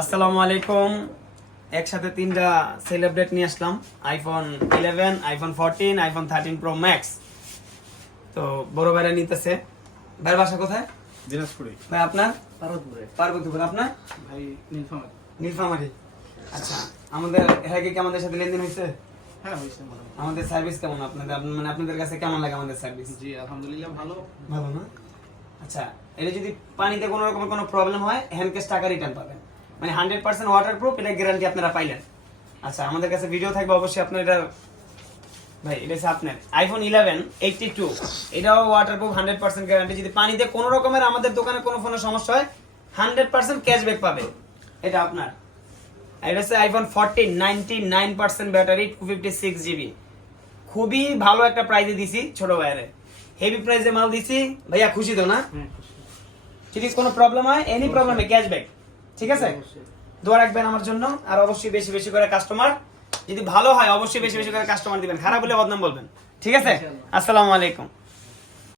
আসসালামু আলাইকুম। একসাথে তিনটা সেল আপডেট নিয়ে আসলাম, iPhone 11, iPhone 14, iPhone 13 pro max. তো বড় ভাইরা নিতেছে। ভাইয়ের বাসা কোথায়? দিনাজপুরে। ভাই আপনার? পার্বতীপুরে। পার্বতীপুর। আপনার? ভাই নীলফামারী। নীলফামারী। আচ্ছা, আমাদের কি আমাদের সাথে লেনদেন হয়েছে? হ্যাঁ হয়েছে মোটামুটি। আমাদের সার্ভিস কেমন আপনাদের, মানে আপনাদের কাছে কেমন লাগে আমাদের সার্ভিস? জি আলহামদুলিল্লাহ ভালো। ভালো না? আচ্ছা, এটা যদি পানিতে কোনো রকমের কোনো প্রবলেম হয়, হ্যান্ড ক্যাশ টাকা রিটার্ন পাবেন, মানে 100% ওয়াটারপ্রুফ, এটা গ্যারান্টি আপনারা পাইলেন। আচ্ছা, আমাদের কাছে ভিডিও থাকবে অবশ্যই। আপনার এটা ভাই, এটা হচ্ছে আপনার আইফোন 11 82, এটাও ওয়াটারপ্রুফ, 100% গ্যারান্টি। যদি পানিতে কোনো রকমের আমাদের দোকানে কোনো ফোনের সমস্যা হয়, 100% ক্যাশব্যাক পাবে। এটা আপনার। এটা হচ্ছে আইফোন 14, 99% ব্যাটারি, 256 জিবি। খুবই ভালো একটা প্রাইজে দিছি ছোট ভাইয়ারে, হেভি প্রাইজে মাল দিছি। ভাইয়া খুশি তো না? যদি কোনো প্রবলেম হয়, এনি প্রবলেমে ক্যাশব্যাক, ঠিক আছে? দোয়া রাখবেন আমার জন্য, আর অবশ্যই বেশি বেশি করে কাস্টমার, যদি ভালো হয় অবশ্যই বেশি বেশি করে কাস্টমার দিবেন, খারাপ হলে বদনাম বলবেন, ঠিক আছে? আসসালামু আলাইকুম।